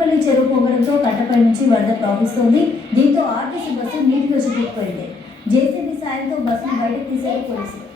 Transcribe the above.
చింతపల్లి చెరువు పొంగడంతో కట్టపై నుంచి వరద ప్రవహిస్తోంది. దీంతో ఆర్టీసీ బస్సు నీటిలో చిక్కుకుపోయింది. జేసీబీ సాయంతో బస్సును బయటకు తీశారు పోలీసులు.